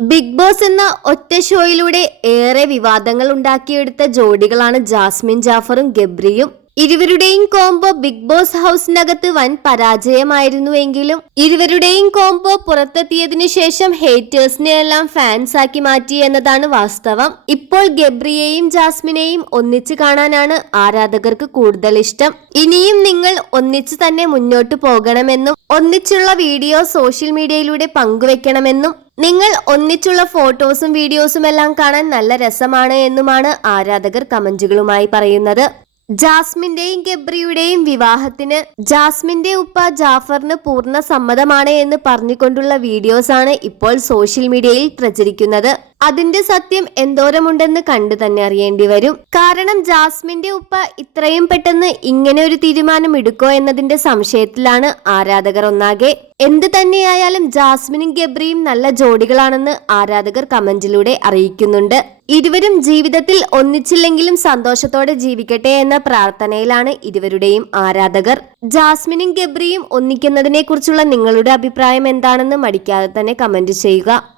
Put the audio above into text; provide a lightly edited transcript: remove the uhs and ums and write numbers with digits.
Big boss എന്ന ഒറ്റ ഷോയിലൂടെ ഏറെ വിവാദങ്ങൾ ഉണ്ടാക്കിയെടുത്ത ജോഡികളാണ് ജാസ്മിൻ ജാഫറും ഗബ്രിയും. ഇരുവരുടെയും കോംബോ ബിഗ് ബോസ് ഹൗസിനകത്ത് വൻ പരാജയമായിരുന്നുവെങ്കിലും ഇരുവരുടെയും കോംബോ പുറത്തെത്തിയതിനു ശേഷം ഹേറ്റേഴ്സിനെ എല്ലാം ഫാൻസ് ആക്കി മാറ്റി എന്നതാണ് വാസ്തവം. ഇപ്പോൾ ഗബ്രിയെയും ജാസ്മിനെയും ഒന്നിച്ച് കാണാനാണ് ആരാധകർക്ക് കൂടുതൽ ഇഷ്ടം. ഇനിയും നിങ്ങൾ ഒന്നിച്ച് തന്നെ മുന്നോട്ട് പോകണമെന്നും ഒന്നിച്ചുള്ള വീഡിയോ സോഷ്യൽ മീഡിയയിലൂടെ പങ്കുവെക്കണമെന്നും നിങ്ങൾ ഒന്നിച്ചുള്ള ഫോട്ടോസും വീഡിയോസും എല്ലാം കാണാൻ നല്ല രസമാണ് എന്നുമാണ് ആരാധകർ കമന്റുകളുമായി പറയുന്നത്. ജാസ്മിന്റെയും ഗബ്രിയുടെയും വിവാഹത്തിന് ജാസ്മിന്റെ ഉപ്പ ജാഫറിന് പൂർണ്ണ സമ്മതമാണ് എന്ന് പറഞ്ഞുകൊണ്ടുള്ള വീഡിയോസ് ആണ് ഇപ്പോൾ സോഷ്യൽ മീഡിയയിൽ പ്രചരിക്കുന്നത്. അതിന്റെ സത്യം എന്തോരമുണ്ടെന്ന് കണ്ടു തന്നെ അറിയേണ്ടി വരും. കാരണം ജാസ്മിന്റെ ഉപ്പ ഇത്രയും പെട്ടെന്ന് ഇങ്ങനെ ഒരു തീരുമാനം എടുക്കോ എന്നതിന്റെ സംശയത്തിലാണ് ആരാധകർ ഒന്നാകെ. എന്ത് തന്നെയായാലും ജാസ്മിനും ഗബ്രിയും നല്ല ജോഡികളാണെന്ന് ആരാധകർ കമന്റിലൂടെ അറിയിക്കുന്നുണ്ട്. ഇരുവരും ജീവിതത്തിൽ ഒന്നിച്ചില്ലെങ്കിലും സന്തോഷത്തോടെ ജീവിക്കട്ടെ എന്ന പ്രാർത്ഥനയിലാണ് ഇരുവരുടെയും ആരാധകർ. ജാസ്മിനും ഗബ്രിയും ഒന്നിക്കുന്നതിനെ കുറിച്ചുള്ള നിങ്ങളുടെ അഭിപ്രായം എന്താണെന്ന് മടിക്കാതെ തന്നെ കമന്റ് ചെയ്യുക.